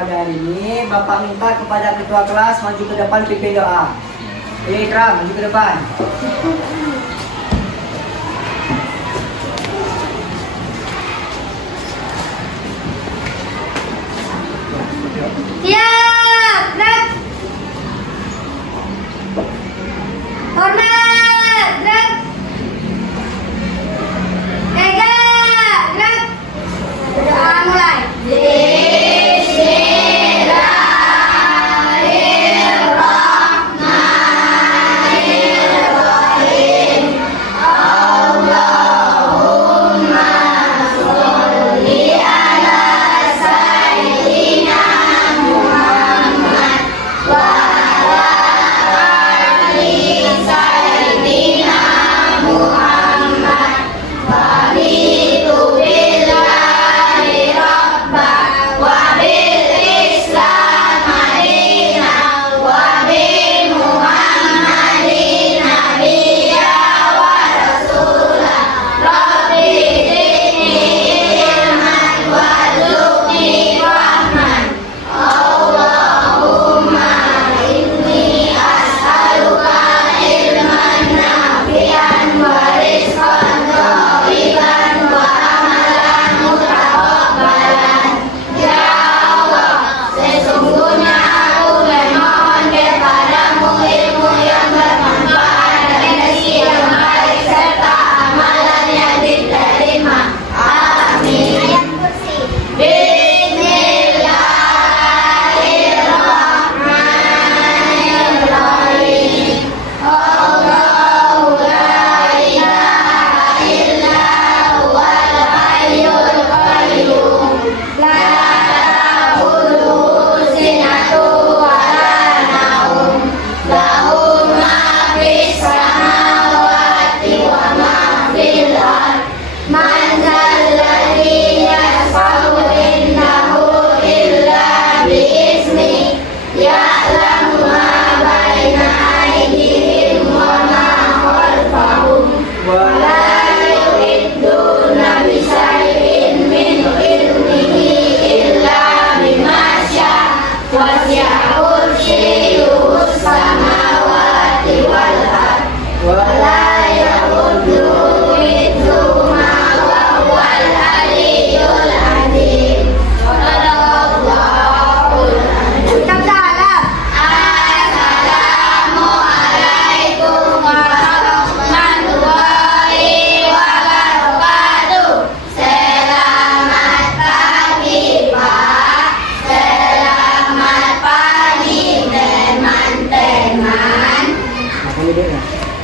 pada hari ini, Bapak minta kepada ketua kelas maju ke depan pimpin doa. Ikram, maju ke depan. Ya, gerak. Hormat, gerak. Ega, gerak. Doa mulai.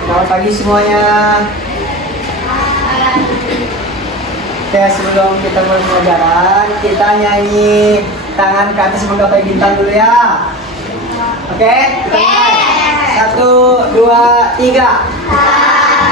Selamat pagi semuanya. Oke, sebelum kita mulai pelajaran, kita nyanyi tangan ke atas menggapai bintang dulu ya. Oke, kita mulai. 1, 2, 3.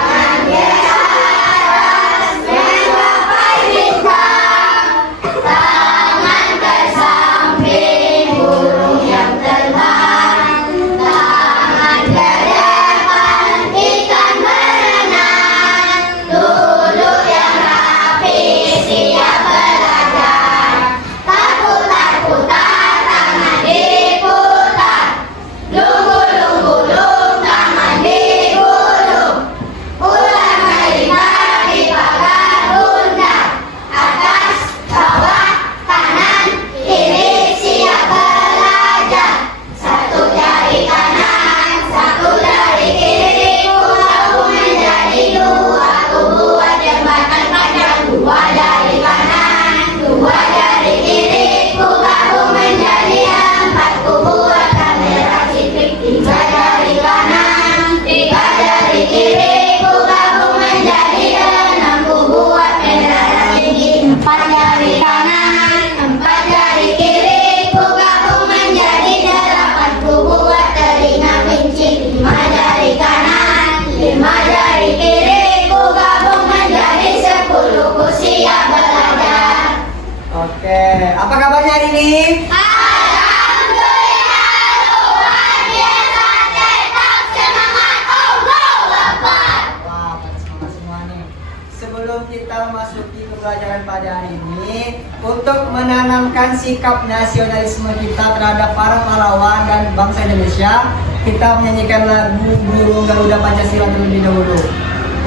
sebelum kita memasuki pembelajaran pada hari ini, untuk menanamkan sikap nasionalisme kita terhadap para pahlawan dan bangsa Indonesia, kita menyanyikan lagu Burung Garuda Pancasila terlebih dahulu.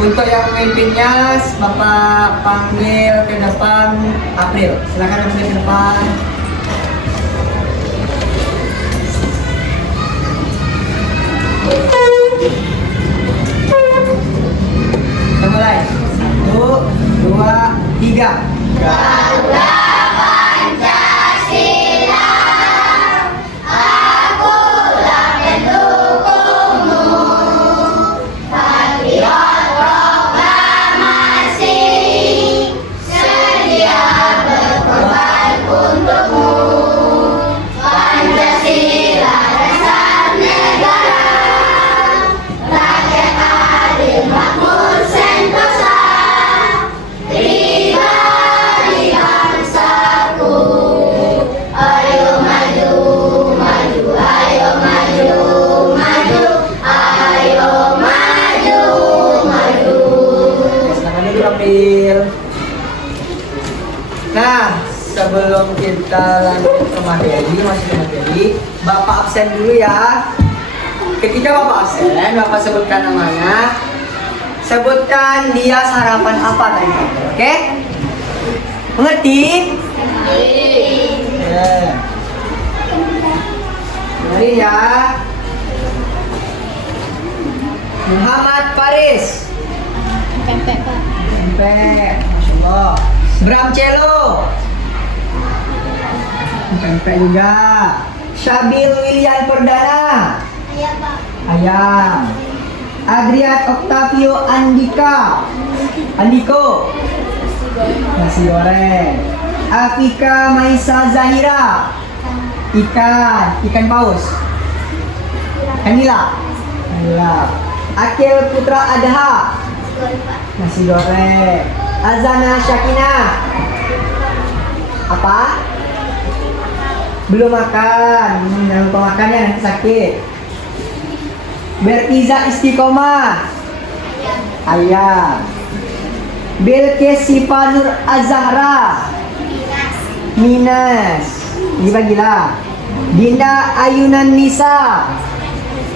Untuk yang pemimpinnya, Bapak panggil ke depan April. Silakan April ke depan. Kita mulai. 1, 2, 3. Garuda Pancasila, akulah pendukungmu. Patriot proklamasi, sedia berkorban untukmu. Pancasila dasar negara, rakyat adil makmur sentosa. Pribadi bangsaku, ayo maju, maju, ayo maju, maju, ayo maju, maju. Silakan dulu April. Nah, sebelum kita lanjut ke materi, masuk ke materi, Bapak absen dulu ya. Ketika Bapak absen, Bapak sebutkan namanya. Sebutkan dia sarapan apa tadi, oke? Mengerti? Ya. Mari ya. Muhammad Faris. Pempek, Pak. Pempek, Masya Allah. Bram Celo. Pempek juga. Syabil William Perdana. Iya, Pak. Ayam. Adrian Octavio Andiko. Nasi goreng. Afika Maisa Zahira. Ikan paus. Kanila. Akil Putra Adha. Nasi goreng. Azana Syakina. Apa? Belum makan. Jangan lupa makannya nanti sakit. Bertiza Istiqomah. Ayam. Bilqis Sifanur Azahra. Minas. Gila. Dinda Ayunan Nisa.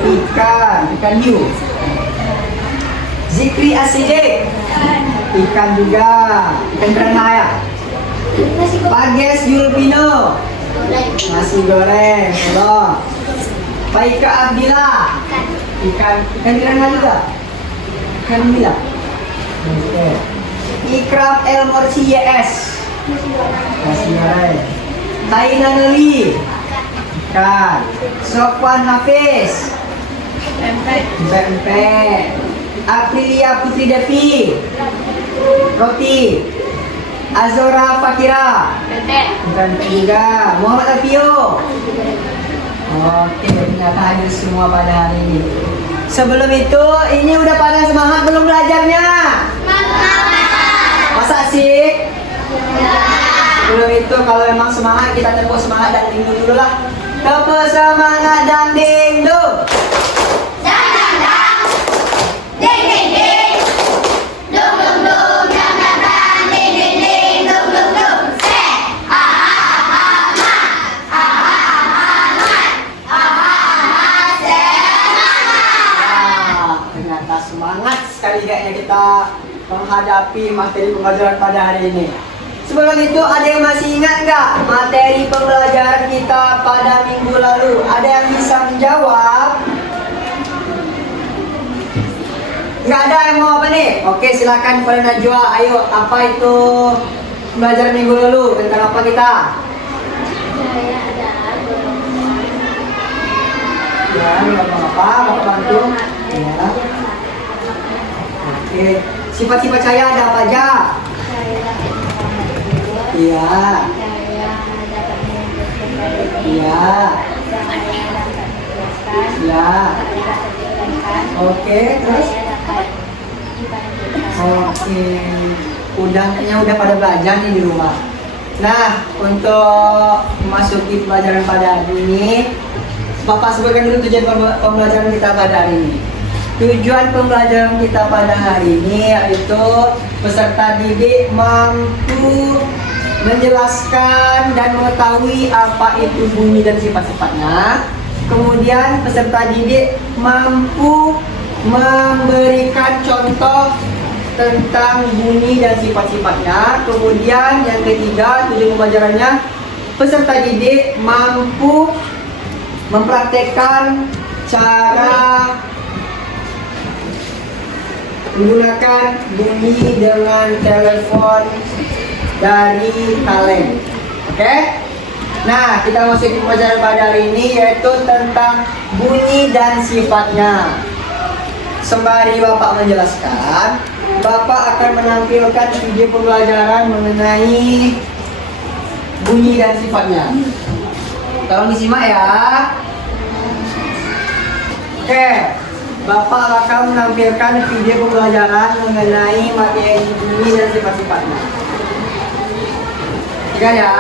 Ikan hiu. Zikri Asidik. Ikan juga. Ikan berenang. Pages Yulpino. Nasi goreng. Tolong. Baika Abdillah. Ikan berenang juga. Ikan gila. Oke. Ikram El Morsi YS. Nasi goreng. Taina Neli. Ikan. Sofwan Hafiz. Pempek. Aprilia Putri Devi. Roti. Azora Fakira. Pempek juga. Muhammad Alfio. Oke, ternyata hadir semua pada hari ini. Sebelum itu, ini udah pada semangat belum belajarnya? Masa sih? Sebelum itu, kalau memang semangat, kita tepuk semangat dan dingdung dulu lah. Tepuk semangat dan dingdung. Semangat sekali kayaknya kita menghadapi materi pembelajaran pada hari ini. Sebelum itu, ada yang masih ingat nggak materi pembelajaran kita pada minggu lalu? Ada yang bisa menjawab? Nggak ada yang mau apa nih? Oke, silakan pada Najwa. Ayo, apa itu pembelajaran minggu lalu? Tentang apa kita? Ya, nggak apa-apa, Bapak bantu. Ya. Oke, sifat-sifat saya ada apa aja? Iya. Iya. Iya. Oke, terus? Oke. Kayaknya udah pada belajar nih di rumah. Nah, untuk memasuki pelajaran pada hari ini, Bapak sebutkan dulu tujuan pembelajaran kita pada hari ini. Tujuan pembelajaran kita pada hari ini yaitu peserta didik mampu menjelaskan dan mengetahui apa itu bunyi dan sifat-sifatnya. Kemudian peserta didik mampu memberikan contoh tentang bunyi dan sifat-sifatnya. Kemudian yang ketiga, tujuan pembelajarannya peserta didik mampu mempraktekkan cara menggunakan bunyi dengan telepon dari kaleng. Oke? Nah, kita masuk ke pembelajaran pada hari ini yaitu tentang bunyi dan sifatnya. Sembari Bapak menjelaskan, Bapak akan menampilkan video pembelajaran mengenai bunyi dan sifatnya. Tolong disimak ya. Oke, Bapak akan menampilkan video pembelajaran mengenai materi bunyi dan sifat-sifatnya. Ingat ya.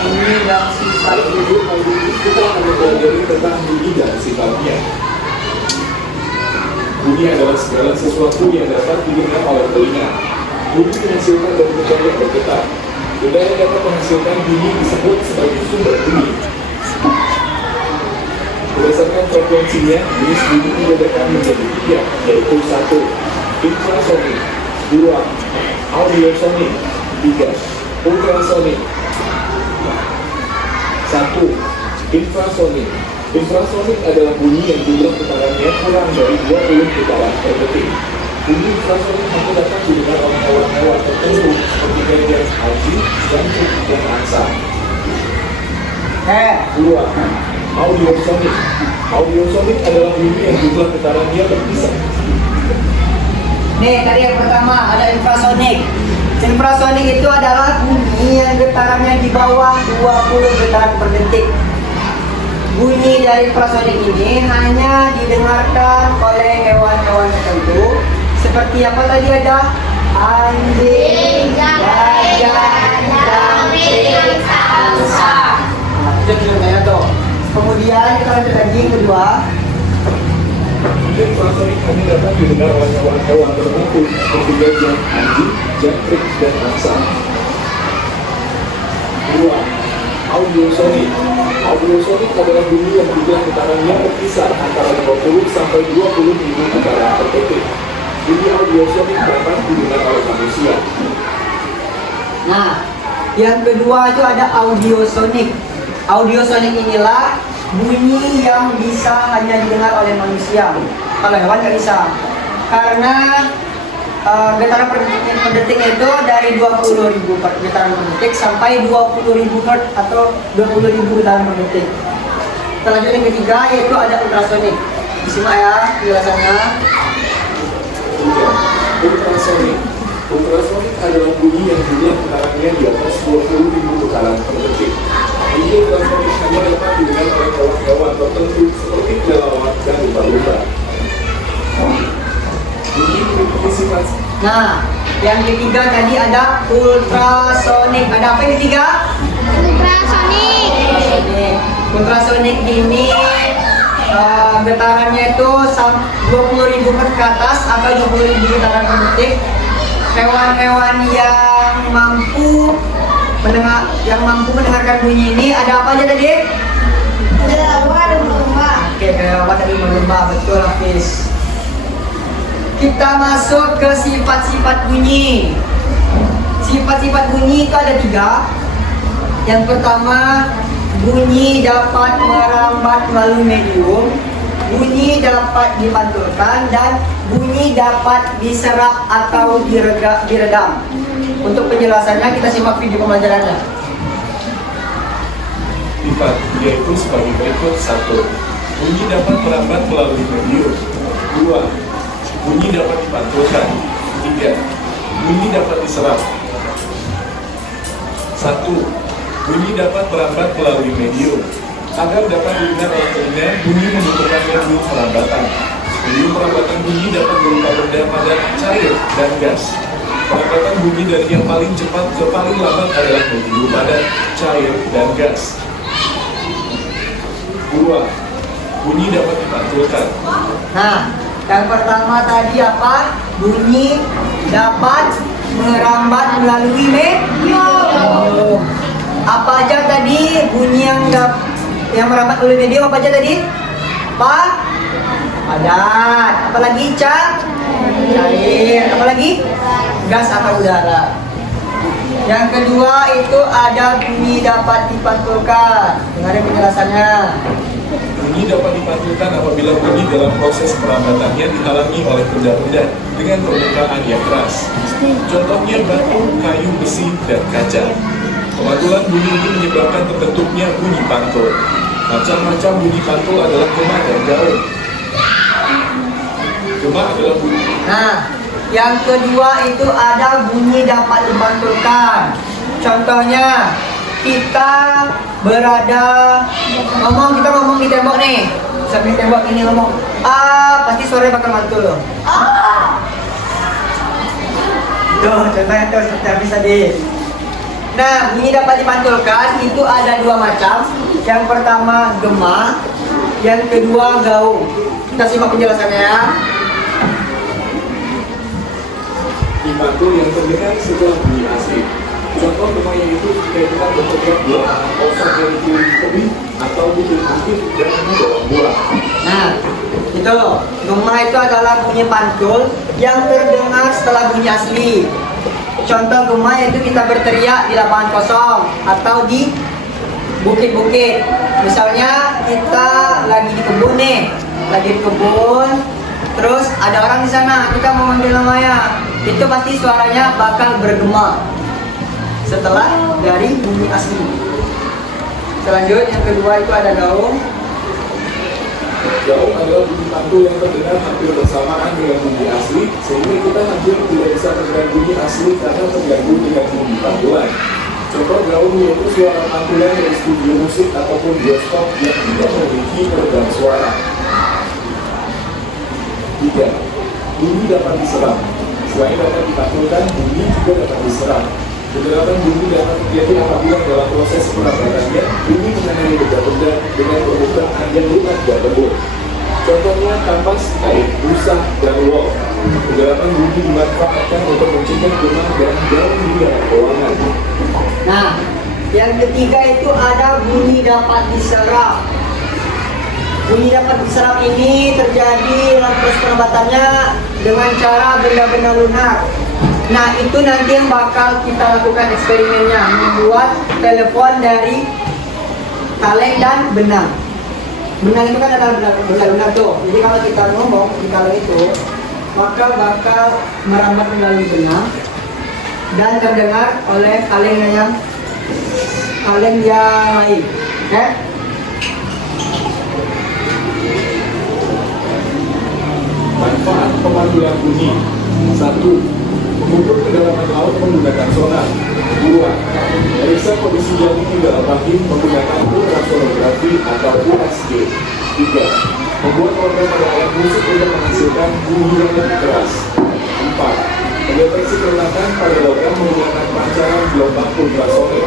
Bunyi dan sifat. Kita akan mempelajari tentang bunyi dan sifatnya. Bunyi adalah segala sesuatu yang dapat didengar oleh telinga. Bunyi dihasilkan dari benda yang bergetar. Benda yang dapat menghasilkan bunyi disebut sebagai sumber bunyi. Berdasarkan frekuensinya, jenis bunyi dibedakan menjadi 3, yaitu 1. Infrasonik, 2. Audiosonik, 3. Ultrasonik. 1. Infrasonik. Infrasonik adalah bunyi yang jumlah putarannya kurang dari 20 putaran per detik. Bunyi infrasonik hanya dapat didengar oleh hewan-hewan tertentu seperti gajah, anjing, jangkrik, dan angsa. 2. Audiosonik. Audiosonik adalah bunyi yang jumlah putarannya berkisar. Nih, tadi yang pertama ada infrasonik. Infrasonik itu adalah bunyi yang getarannya di bawah 20 getaran per detik. Bunyi dari infrasonik ini hanya didengarkan oleh hewan-hewan tertentu. Seperti apa tadi ada? Anjing, gajah, jangkrik, angsa. Nah, itu contohnya tuh. Kemudian kita lanjut lagi kedua. Infrasonik hanya dapat didengar oleh hewan-hewan tertentu seperti gajah, anjing, jangkrik, dan angsa. 2. Audiosonik. Audiosonik adalah bunyi yang jumlah putarannya berkisar antara 20 sampai 20 ribu putaran per detik. Bunyi audiosonik dapat didengar oleh manusia. Nah, yang kedua itu ada audiosonik. Audiosonik inilah bunyi yang bisa hanya didengar oleh manusia. Kalau hewan nggak bisa. Karena getaran per detiknya itu dari 20.000 getaran per detik sampai 20.000 Hz atau 20.000 getaran per detik. Kita lanjut yang ketiga yaitu ada ultrasonik. Disimak ya penjelasannya. 3. Ultrasonik. Ultrasonik adalah bunyi yang jumlah putarannya di atas 20.000 putaran per detik. Bunyi ultrasonik hanya dapat didengar oleh hewan-hewan tertentu seperti kelelawar dan lumba-lumba. Bunyi memiliki sifat. Nah, yang ketiga tadi ada ultrasonik. Ada apa yang ketiga? Ultrasonik. Ultrasonik. Ultrasonik ini getarannya itu 20.000 Hz ke atas atau 20.000 getaran per detik. Hewan-hewan yang mampu mendengarkan bunyi ini ada apa aja tadi? Ada lumba. Oke, hewan tadi lumba, betul Hafiz. Kita masuk ke sifat-sifat bunyi. Sifat-sifat bunyi itu ada 3. Yang pertama, bunyi dapat merambat melalui medium, bunyi dapat dipantulkan, dan bunyi dapat diserap atau diredam. Untuk penjelasannya kita simak video pembelajarannya. Sifat yaitu sebagai berikut. 1. Bunyi dapat merambat melalui medium. 2. Bunyi dapat dipantulkan. 3. Bunyi dapat diserap. 1. Bunyi dapat merambat melalui medium. Agar dapat didengar oleh telinga, bunyi membutuhkan medium perambatan. Medium perambatan bunyi dapat berupa benda padat, cair, dan gas. Perambatan bunyi dari yang paling cepat ke paling lambat adalah medium padat, cair, dan gas. 2. Bunyi dapat dipantulkan. Nah, yang pertama tadi apa? Bunyi dapat merambat melalui medium. Apa aja tadi bunyi yang merambat melalui medium apa aja tadi? Padat. Apalagi cair. Apalagi gas atau udara. Yang kedua itu ada bunyi dapat dipantulkan. Dengarin penjelasannya. Bunyi dapat dipantulkan apabila bunyi dalam proses perambatannya dihalangi oleh benda-benda dengan permukaan yang keras. Contohnya batu, kayu, besi, dan kaca. Pemantulan bunyi ini menyebabkan terbentuknya bunyi pantul. Macam-macam bunyi pantul adalah gema dan gaung. Gema adalah bunyi. Nah, yang kedua itu ada bunyi dapat dipantulkan. Contohnya, kita kita ngomong di tembok nih. Sambil tembok ini ngomong, pasti suaranya bakal mantul loh. Tuh, contohnya tuh seperti habis tadi. Nah, bunyi dapat dipantulkan itu ada dua macam. Yang pertama gema, yang kedua gaung. Kita simak penjelasannya ya. Dipantul yang terdengar setelah bunyi asli. Contoh gema yaitu ketika kita bekerja dua tangan kosong dari kiri ke kiri atau butuh aktif dan mendorong bola. Nah, itu gema itu adalah bunyi pantul yang terdengar setelah bunyi asli. Contoh gema yaitu kita berteriak di lapangan kosong atau di bukit-bukit. Misalnya kita lagi di kebun nih, terus ada orang di sana, kita mau manggil namanya, itu pasti suaranya bakal bergema setelah dari bunyi asli. Selanjut yang kedua itu ada gaung. Gaung adalah bunyi pantul yang terdengar hampir bersamaan dengan bunyi asli, sehingga kita hampir tidak bisa mendengar bunyi asli karena terganggu dengan bunyi pantulan. Contoh gaung yaitu suara pantulan dari studio musik ataupun bioskop yang tidak memiliki peredam suara. 3. Bunyi dapat diserap. Selain dapat dipantulkan, bunyi juga dapat diserap. Penerapan bunyi dapat terjadi apabila dalam proses perabatannya bunyi mengenai benda-benda dengan permukaan yang lunak dan lembut. Contohnya kampas, kain, busa, dan wol. Penerapan bunyi dimanfaatkan untuk mencegah gema dan gaung di dalam ruangan. Nah, yang ketiga itu ada bunyi dapat diserap. Bunyi dapat diserap ini terjadi dalam proses perambatannya dengan cara benda-benda lunak. Nah, itu nanti yang bakal kita lakukan eksperimennya, membuat telepon dari kaleng dan benang. Benang itu kan adalah benda lunak tuh. Jadi kalau kita ngomong di kaleng itu, maka bakal merambat melalui benang dan terdengar oleh kaleng yang lain. Oke? Manfaat pemandulan bunyi. 1. Mengukur kedalaman laut menggunakan sonar. 2. Periksa kondisi janin di dalam rahim menggunakan ultrasonografi atau USG. 3. Membuat organ pada alat musik untuk menghasilkan bunyi yang lebih keras. 4. Mendeteksi kelelakan pada logam menggunakan pancaran gelombang ultrasonik.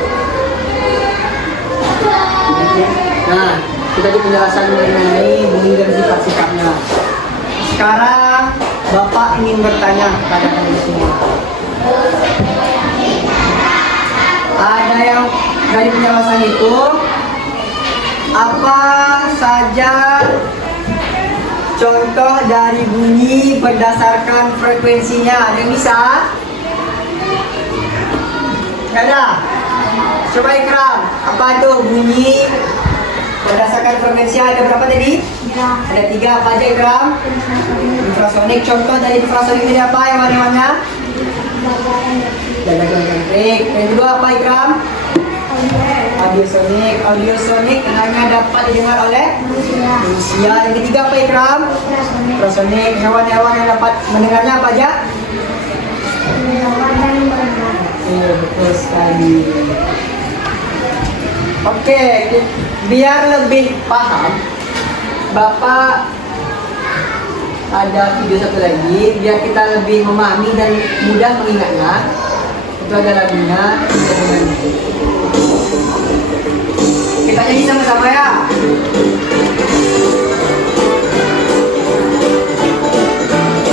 Demikian. Nah, kita di penjelasan mengenai bunyi dan sifat-sifatnya. Sekarang Bapak ingin bertanya kepada kalian semua. Ada yang dari penjelasan itu apa saja contoh dari bunyi berdasarkan frekuensinya? Ada yang bisa? Gak ada? Coba Ikram, apa itu bunyi berdasarkan frekuensi? Ada berapa tadi? Ada 3, apa aja Ikram? Infrasonik. Contoh dari infrasonik ini apa? Yang mana-mana? Jaga-jaga elektrik. Yang kedua apa Ikram? Audiosonik. Audiosonik hanya dapat didengar oleh manusia. Yang ketiga apa Ikram? Infrasonik. Hewan-hewan yang dapat mendengarnya apa aja? Betul sekali. Oke, biar lebih paham, Bapak ada video satu lagi biar kita lebih memahami dan mudah mengingatnya. Itu ada lagunya. Kita nyanyi sama-sama ya.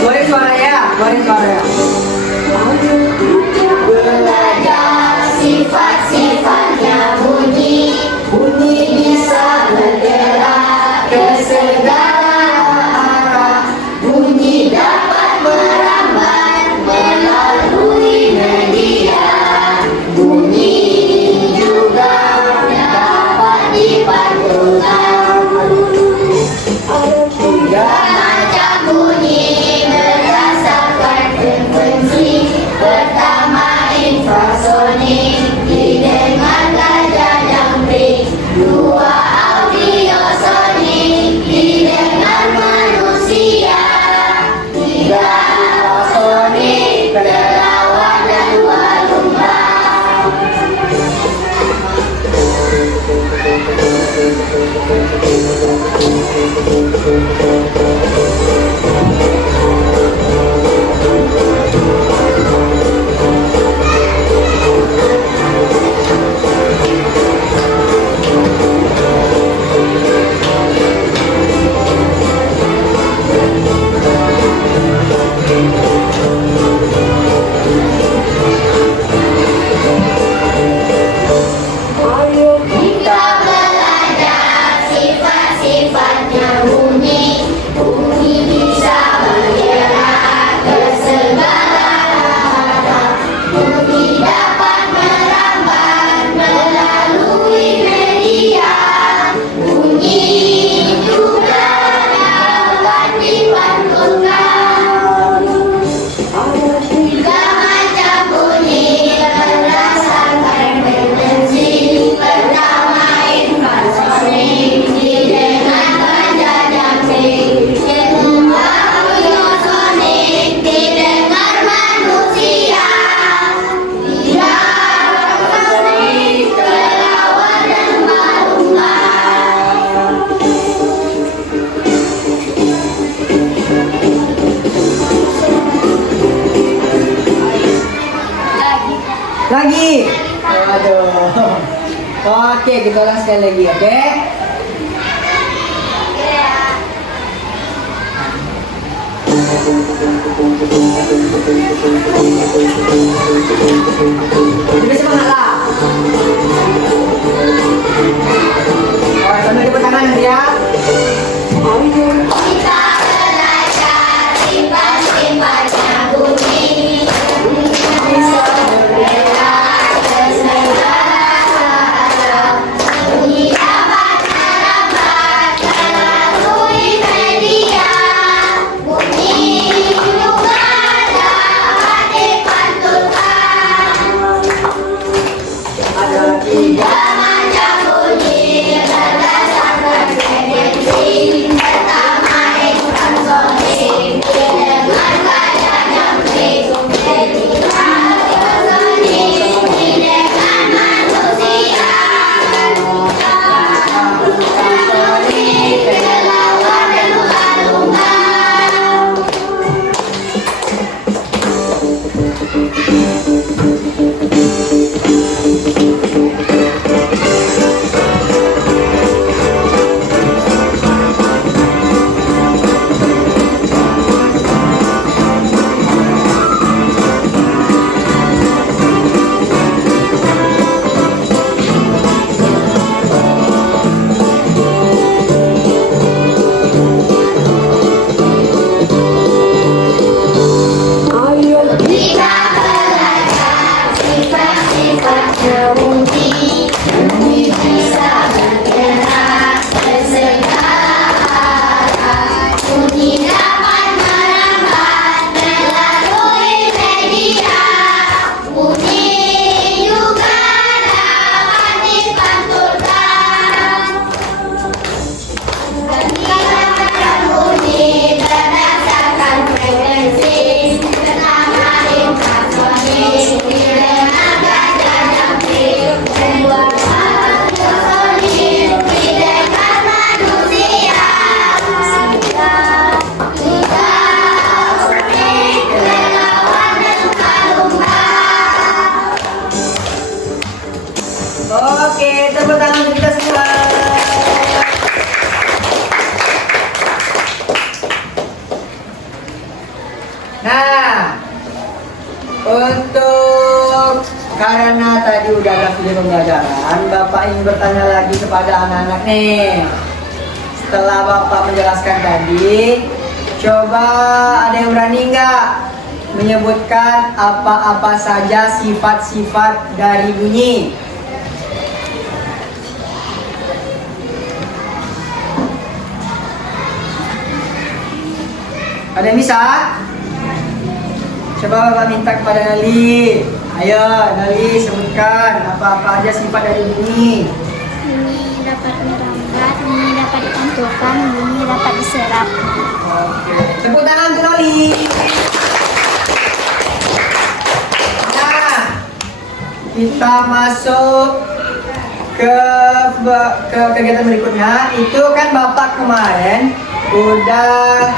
Keluarin suaranya, keluarin suaranya. Belajar sifat-sifatnya bunyi. Bunyi bisa bergerak ke segala arah. Bunyi dapat merambat melalui media. Bunyi juga dapat dipantulkan. Tiga macam bunyi berdasarkan frekuensi. Pertama infrasonik didengar gajah jangkrik. Dua audiosonik didengar manusia. Tiga ultrasonik kelelawar dan lumba-lumba. Kita belajar sifat-sifatnya bunyi. Bunyi bisa bergerak ke segala arah. Bunyi dapat merambat melalui media. Bunyi juga dapat dipantulkan. Tiga macam bunyi berdasarkan frekuensi. Pertama infrasonik didengar gajah jangkrik. Kedua ultrasonik didengar manusia. Tiga ultrasonik kelelawar dan lumba-lumba. Lagi. Aduh. Oke, kita ulang sekali lagi, oke? Lebih semangat lah. Alright, sambil tepuk tangan nanti ya. Kita belajar sifat-sifatnya bunyi. Bunyi bisa bergerak ke segala arah. Bunyi dapat merambat melalui media. Bunyi juga dapat dipantulkan. Ada tiga. Tiga macam bunyi berdasarkan frekuensi. Pertama infrasonik didengar gajah jangkrik. Kedua ultrasonik didengar manusia. Tiga ultrasonik kelelawar dan lumba-lumba. Kita belajar sifat-sifatnya bunyi. Bunyi bisa bergerak ke segala arah. Bunyi dapat merambat melalui media. Bunyi juga dapat dipantulkan. Tiga macam bunyi berdasarkan frekuensi. Pertama infrasonik didengar gajah jangkrik. Oke, tepuk tangan untuk kita semua. Nah, untuk karena tadi udah ada video pembelajaran, Bapak ingin bertanya lagi kepada anak-anak nih. Setelah Bapak menjelaskan tadi, coba ada yang berani nggak menyebutkan apa-apa saja sifat-sifat dari bunyi? Ada yang bisa? Coba Bapak minta kepada Nali. Ayo, Nali sebutkan apa-apa aja sifat dari bunyi. Bunyi dapat merambat, bunyi dapat dipantulkan, bunyi dapat diserap. Oke, tepuk tangan untuk Nali. Nah, kita masuk ke kegiatan berikutnya. Itu kan Bapak kemarin udah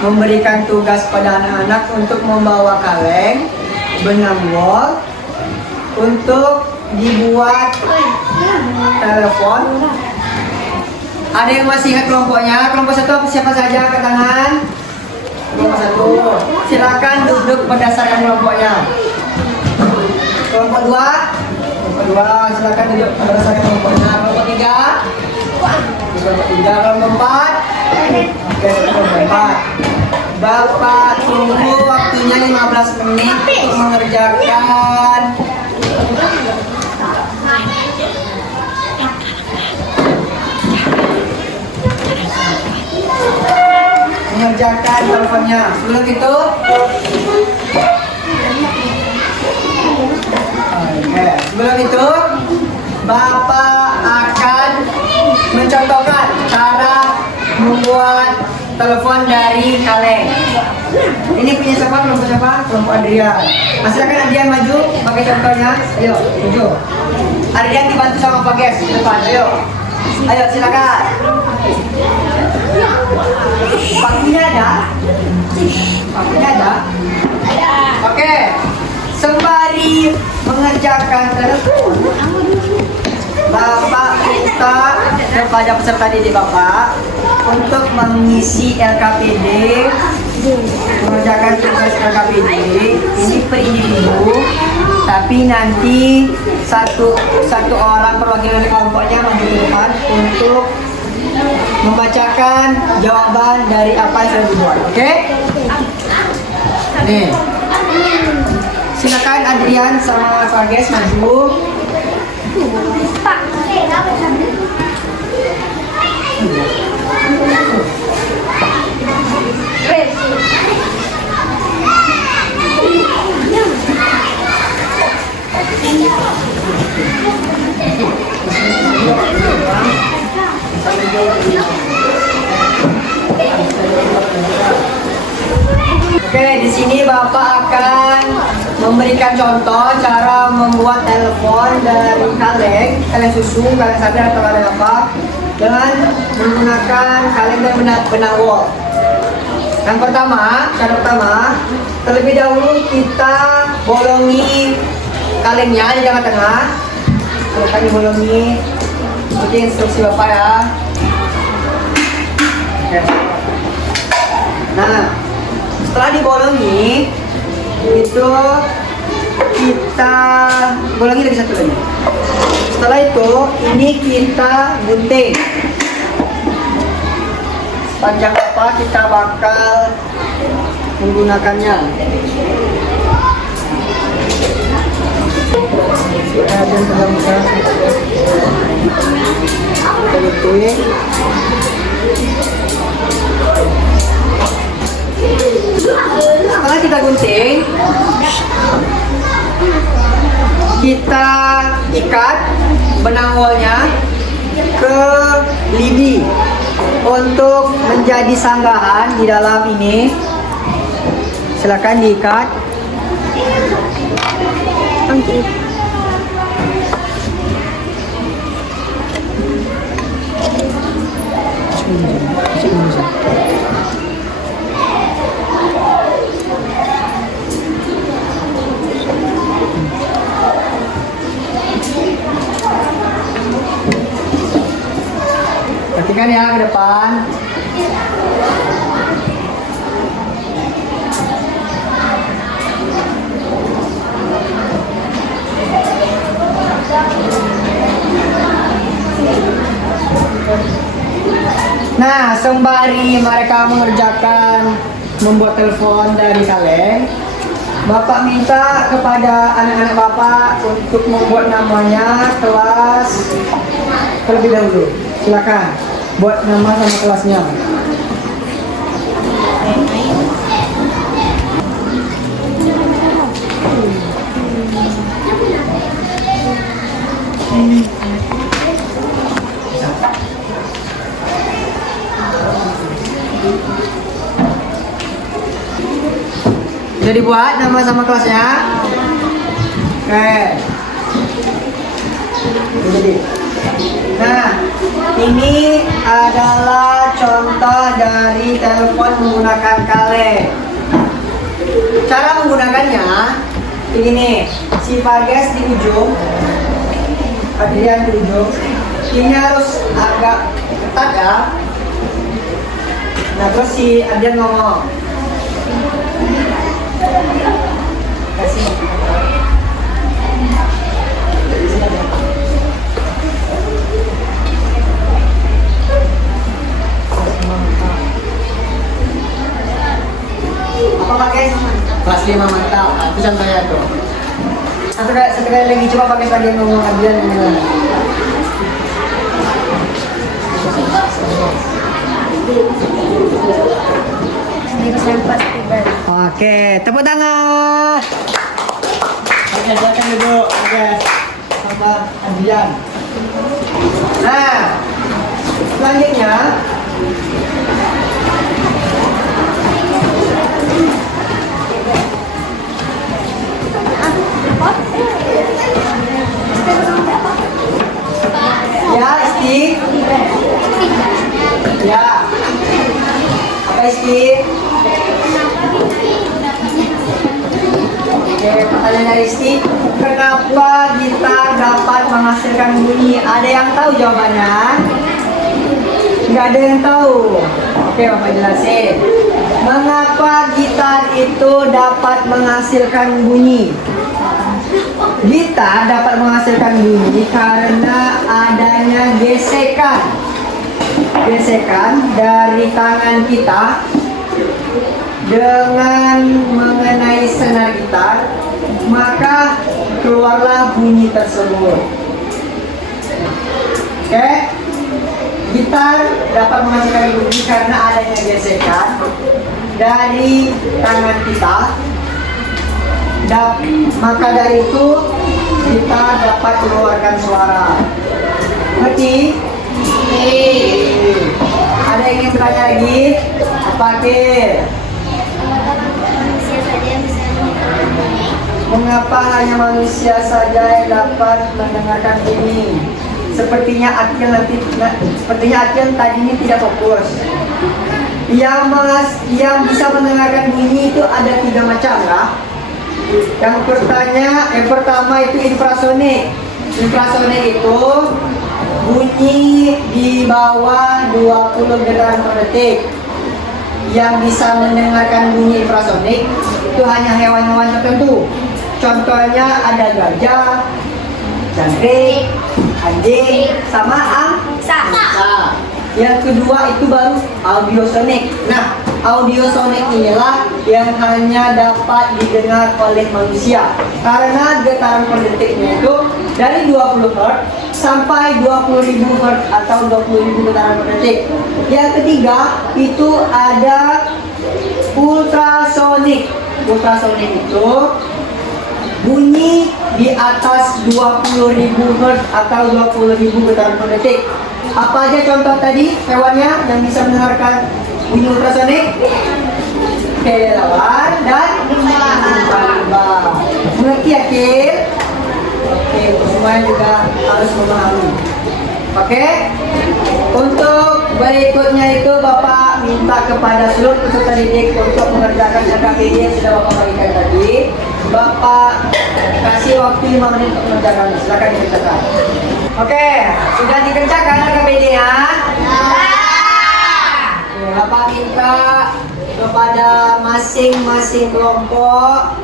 memberikan tugas pada anak-anak untuk membawa kaleng, benang wol, untuk dibuat telepon. Ada yang masih ingat kelompoknya? Kelompok satu siapa saja? Angkat tangan. Kelompok satu, silakan duduk berdasarkan kelompoknya. Kelompok dua, silakan duduk berdasarkan kelompoknya. Kelompok tiga, kelompok empat. Oke, kelompok empat. Bapak tunggu waktunya 15 menit untuk mengerjakan teleponnya. Sebelum itu, Bapak akan mencontohkan cara membuat telepon dari kaleng. Ini punya siapa? Kelompok siapa? Kelompok Adrian. Silakan Adrian maju pakai contohnya. Ayo, maju. Adrian dibantu sama Pak Ges di depan. Ayo. Ayo silakan. Pakunya ada? Pakunya ada? Oke. Sembari mengerjakan telepon, Bapak minta kepada peserta didik Bapak untuk mengisi LKPD, mengerjakan tugas LKPD ini per individu, tapi nanti satu orang perwakilan kelompoknya maju ke depan untuk membacakan jawaban dari apa yang sudah dibuat. Oke? Nih, silakan Adrian sama Fages maju. Oke, di sini Bapak akan memberikan contoh cara membuat telepon dari kaleng susu, kaleng sapi atau kaleng apa, dengan menggunakan kaleng dan benang wol. Yang pertama, cara pertama, terlebih dahulu kita bolongi kalengnya di tengah-tengah. Kita dibolongi seperti instruksi Bapak ya. Oke. Nah, setelah dibolongi itu kita bolongi lagi satu lagi. Setelah itu ini kita gunting. Panjang apa kita bakal menggunakannya. Kita gunting. Setelah kita gunting, kita ikat benang wolnya ke lidi untuk menjadi sanggahan di dalam ini. Silakan diikat. Perhatikan ya ke depan. Nah, sembari mereka mengerjakan membuat telepon dari kaleng, Bapak minta kepada anak-anak Bapak untuk membuat namanya kelas terlebih dahulu. Silakan buat nama sama kelasnya. Sudah dibuat nama sama kelasnya? Oke. Jadi. Nah, ini adalah contoh dari telepon menggunakan kaleng. Cara menggunakannya begini, si Bagas di ujung, Adrian di ujung. Ini harus agak ketat ya. Nah, terus si Adrian ngomong. Kasih. Apa pakai? Kelas 5 mantap. Nah, itu contohnya tuh. Satu kali lagi coba pakai lagi ngomong Adrian gimana? Oke, tepuk tangan. Oke, silakan duduk. Oke, sama Adrian. Nah, selanjutnya ya, Isti. Ya. Apa Isti? Oke, pertanyaan dari Isti. Kenapa gitar dapat menghasilkan bunyi? Ada yang tahu jawabannya? Nggak ada yang tahu. Oke, Bapak jelasin. Mengapa gitar itu dapat menghasilkan bunyi? Gitar dapat menghasilkan bunyi karena adanya gesekan dari tangan kita dengan mengenai senar gitar, maka keluarlah bunyi tersebut. Oke? Gitar dapat menghasilkan bunyi karena adanya gesekan dari tangan kita. Maka dari itu kita dapat mengeluarkan suara. Ngerti? Ada yang ingin bertanya lagi? Apa Kir? Mengapa hanya manusia saja yang dapat mendengarkan bunyi? Sepertinya Akil tadi ini tidak fokus. Yang bisa mendengarkan bunyi itu ada 3 macam ya. Yang pertama itu infrasonik. Infrasonik itu bunyi di bawah 20 getaran per detik. Yang bisa mendengarkan bunyi infrasonik itu hanya hewan-hewan tertentu. Contohnya ada gajah, jangkrik, anjing, sama angsa. Yang kedua itu baru audiosonik. Nah, audiosonik inilah yang hanya dapat didengar oleh manusia karena getaran per detiknya itu dari 20 Hz sampai 20.000 Hz atau 20.000 getaran per detik. Yang ketiga itu ada ultrasonik. Ultrasonik itu bunyi di atas 20.000 Hz atau 20.000 getaran per detik. Apa aja contoh tadi hewannya yang bisa mendengarkan bunyi ultrasonik? Kelelawar dan lumba-lumba. Mengerti ya, Kir? Oke, semuanya juga harus memahami. Oke? Untuk berikutnya itu Bapak minta kepada seluruh peserta didik untuk mengerjakan LKPD yang sudah Bapak bagikan tadi. Bapak kasih waktu 5 menit untuk mengerjakan. Silakan dikerjakan. Oke, sudah dikerjakan LKPD-nya? minta kepada masing-masing kelompok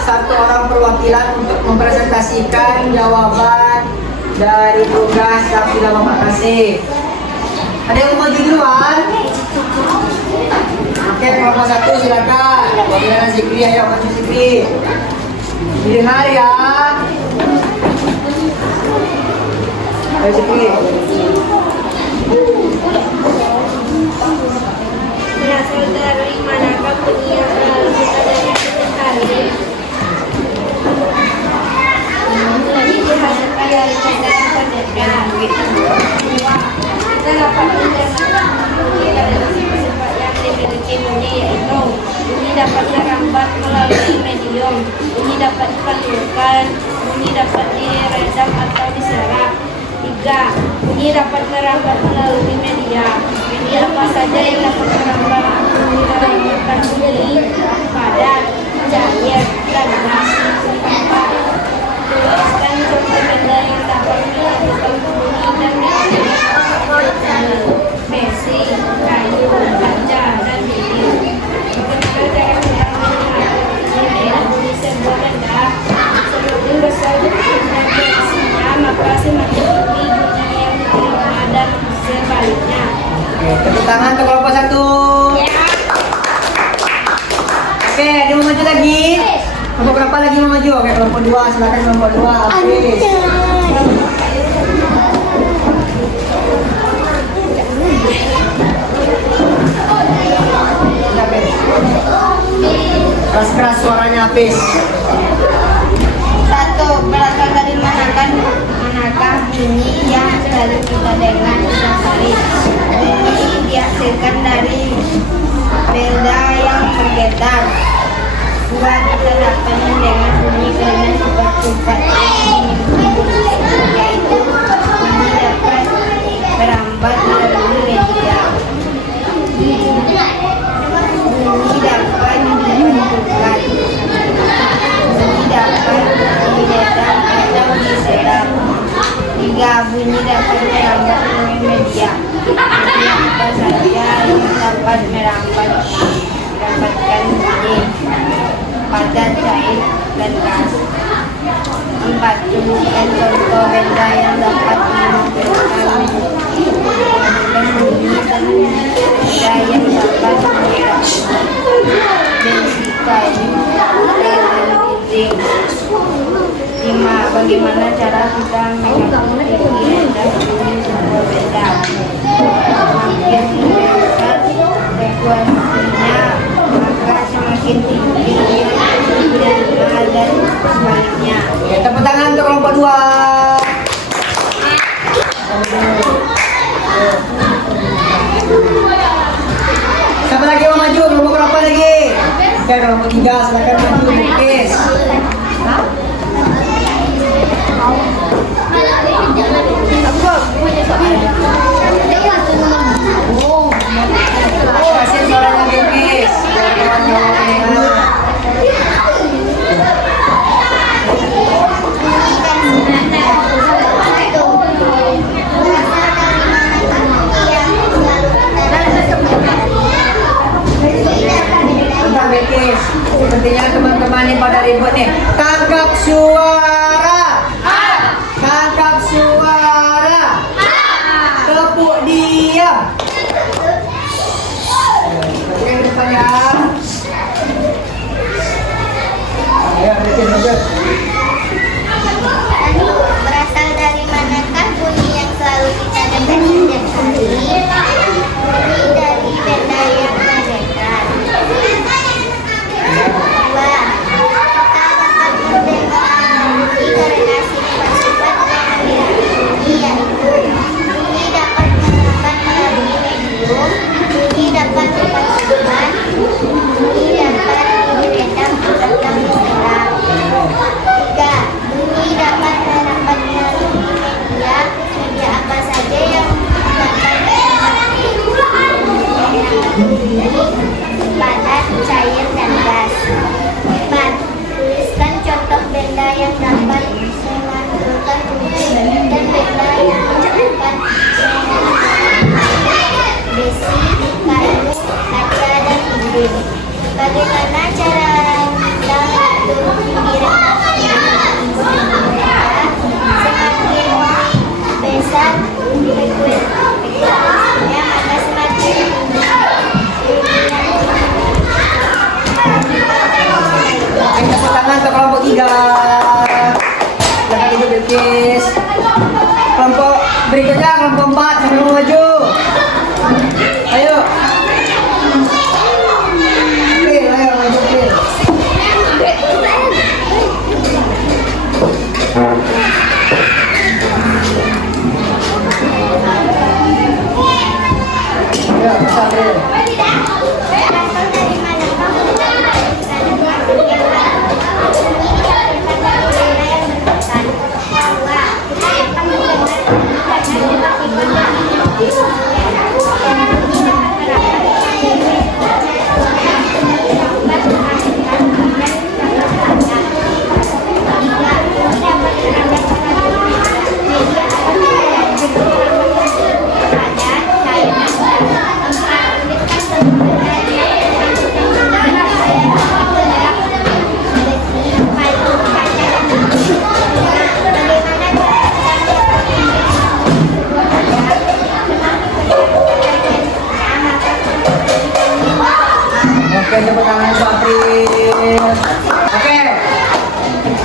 satu orang perwakilan untuk mempresentasikan jawaban dari tugas yang sudah Bapak kasih. Ada yang mau maju duluan? Oke, kelompok 1 silakan. Wakilan Zikri, ayo maju Zikri. Didengar ya. Ayo Zikri. Berasal dari manakah bunyi yang selalu kita dengar setiap hari? Bunyi dihasilkan dari cairan terdekat. Kita dapat mendengar bunyi dari sifat yang dimiliki bunyi, yaitu bunyi dapat merambat melalui medium, bunyi dapat dipantulkan, bunyi dapat diredam atau diserap. 3. Bunyi dapat merambat melalui media. Media apa saja yang dapat merambat merambatkan bunyi? Padat, cair, dan gas. 4. Tuliskan contoh benda yang dapat menyebabkan bunyi dan media. Besi, kayu, kaca, dan bibir. Bagaimana cara mengenali bunyi sebuah benda? Semakin besar dan besinya, maka semakin tinggi bunyi yang diterima dan sebaliknya. Oke, tepuk tangan untuk kelompok 1. Oke, dia mau maju lagi. Kelompok berapa lagi mau maju? Oke, kelompok 2, silakan kelompok 2. Hafiz. Keras-keras suaranya Hafiz. 1. Berasal dari manakah bunyi yang selalu kita dengar setiap hari? Bunyi dihasilkan dari benda yang bergetar. 2. Kita dapat mendengar bunyi karena sifat-sifat yang dimiliki bunyi, yaitu bunyi dapat merambat melalui media. Bunyi dapat dipantulkan. Bunyi dapat diredam atau diserap. 3. Bunyi dapat merambat melalui media. Media apa saja yang dapat merampatkan bunyi? Padat, cair, dan gas. 4. Tunjukkan contoh benda yang dapat menghasilkan bunyi dan benda yang dapat menyerap. Besi, kayu, rel, dan dinding. 5. Bagaimana cara kita mengetahui rendah bunyi sebuah benda? Semakin besar frekuensinya, maka semakin tinggi diterima dan sebaliknya. Oke, tepuk tangan untuk kelompok 2. Siapa lagi mau maju? Kelompok berapa lagi? Oke, kelompok 3, silakan maju Bukis. Kasih suaranya Bukis. Bentar Bukis. Sepertinya teman-teman ini pada ribut nih. Tangkap suara. Tangkap suara. Tepuk diam. Oke, ke depan ya. Ayo, lanjut. Berasal dari manakah bunyi yang selalu kita dengar setiap hari? Bunyi dari benda yang bergetar. 2. Kita dapat mendengar bunyi karena sifat-sifat yang memiliki bunyi, yaitu bunyi dapat merambat melalui medium, bunyi dapat dipantulkan, bunyi dapat diredam atau diserap. 3. Bunyi dapat merambat melalui media. Media apa saja yang dapat merambat bunyi? Padat, cair, dan gas. 4. Tuliskan contoh benda yang dapat memantulkan bunyi dan benda yang dapat merambat besi, kayu, Bagaimana cara untuk semakin besar frekuensinya maka semakin Tepuk tangan untuk kelompok 3. Silakan duduk Bilkis. Kelompok berikutnya kelompok 4 sambil maju. Ayo. Clear, ayo maju clear. Ayo, bisa clear. Oke, tepuk tangan untuk April. Oke,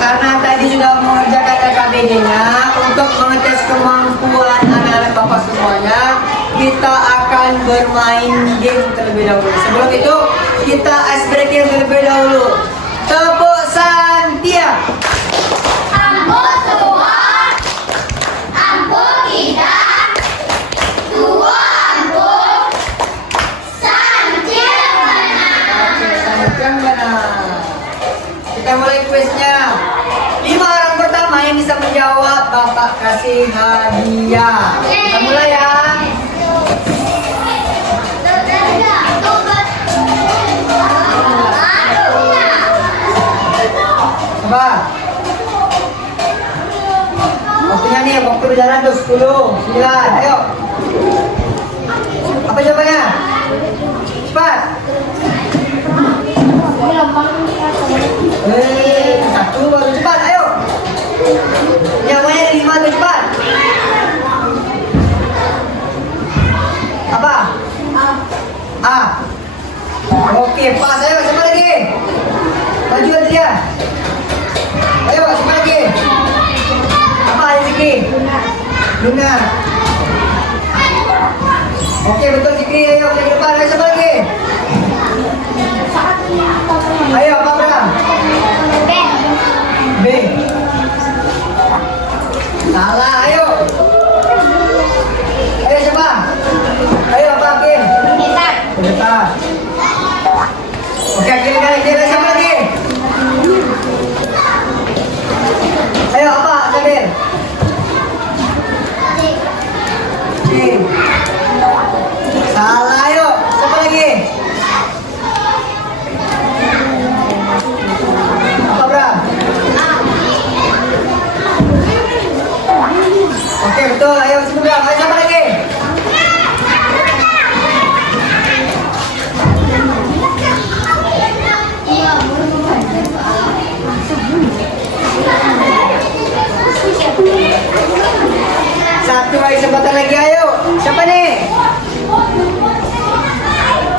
karena tadi sudah mengerjakan LKPD-nya, untuk mengetes kemampuan anak-anak bapak semuanya, kita akan bermain game terlebih dahulu. Sebelum itu, kita ice breaking terlebih dahulu. Tepuk Santia. Ampun semua, ampun kita, tua ampun, Sanjil mana? Oke, yang benar. Kita mulai kuisnya. 5 orang pertama yang bisa menjawab, bapak kasih hadiah. Kita mulai ya. Apa? Waktunya nih, waktu berjalan tuh 10, 9, ayo. Apa jawabannya? Cepat. Satu baru cepat, ayo. Jawabannya 5 tuh cepat. Apa? A. Oke, pas. Ayo, siapa lagi? Maju dia. Ayo, siapa lagi? Apa Zikri? Luna. Oke, betul Zikri. Ayo, ke depan. Ayo, siapa lagi? Ayo, apa Bram? B. Salah, ayo. Ayo, siapa? Ayo, apa Kim? Bentar. Oke, kiri, siapa lagi? Ayo, apa? Sabir. C. Salah, ayo. Siapa lagi? Apa, Bram? Oke, betul. Ayo, sini Bram. Ayo, siapa lagi? Satu lagi, kesempatan lagi, ayo. Siapa nih?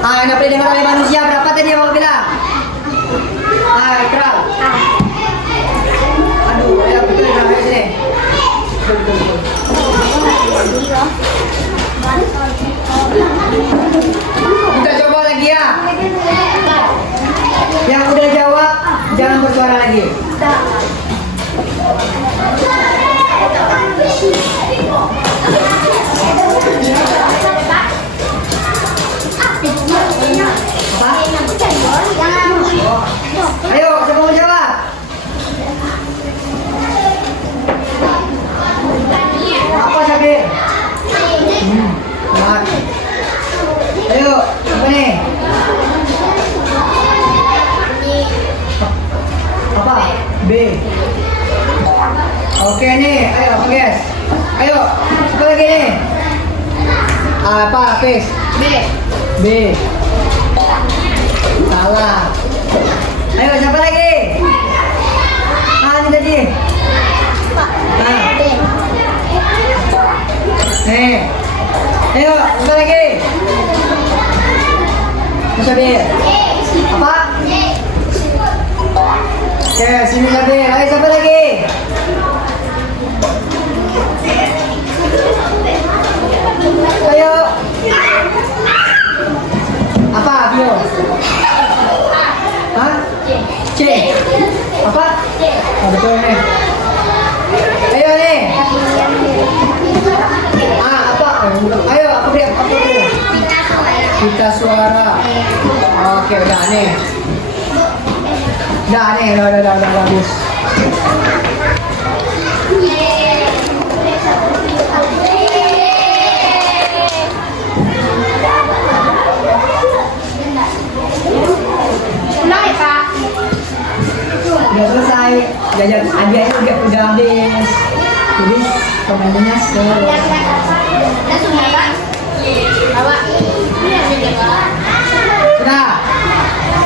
Yang dapat dengar oleh manusia, berapa tadi yang mau bilang? Ikral. Aduh, ayo betul, ayo sini. Kita coba lagi ya. Yang udah jawab, jangan bersuara lagi. Ayo, siapa mau jawab? Apa Sabir? Ayo, apa nih? Apa? B. Oke nih, ayo guys. Ayo, apa lagi nih? Apa, Fis? B. Salah. Ayo, siapa lagi? Ini tadi. Nih. Ayo, siapa lagi? Sabir. Apa? Oke, sini Sabir. Ayo, siapa lagi? Ayo. Apa, Bio? Hah? C. Apa? Oh, betul nih. Ayo nih. Apa? Ayo, apa dia? Apa dia? Pita suara. Oke, udah nih. Udah bagus. Udah selesai. Jajan hadiahnya udah habis. Jadi komentarnya Sudah.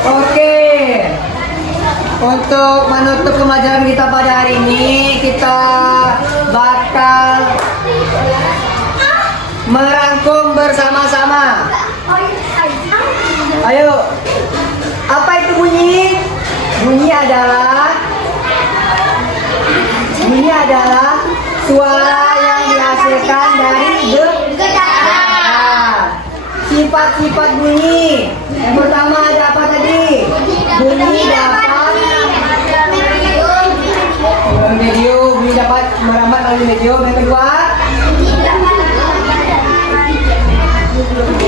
Oke. Untuk menutup pembelajaran kita pada hari ini, kita bakal merangkum bersama-sama. Ayo. Apa itu bunyi? Bunyi adalah suara yang dihasilkan dari getaran. Sifat-sifat bunyi. Yang pertama ada apa tadi? Bunyi dapat medium. Bunyi dapat merambat melalui medium. Yang kedua,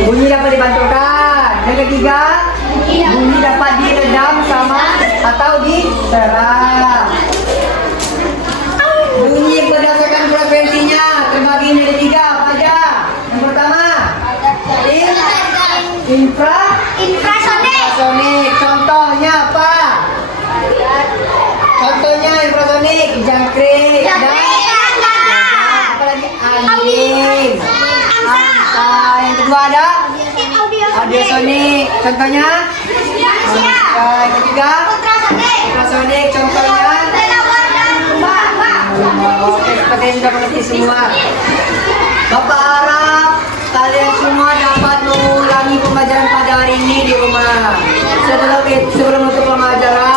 bunyi dapat dipantulkan. Yang ketiga, bunyi dapat diredam sama atau diserap. Bunyi berdasarkan frekuensinya terbagi menjadi 3 apa aja? Yang pertama, infrasonik. Contohnya apa? Contohnya infrasonik, jangkrik, dan apalagi angin, angsa. Yang kedua ada audiosonik. Contohnya yang ketiga ultrasonik. Contohnya oke, seperti yang sudah mengerti semua. Bapak harap kalian semua dapat mengulangi pembelajaran pada hari ini di rumah. Sebelum menutup pembelajaran,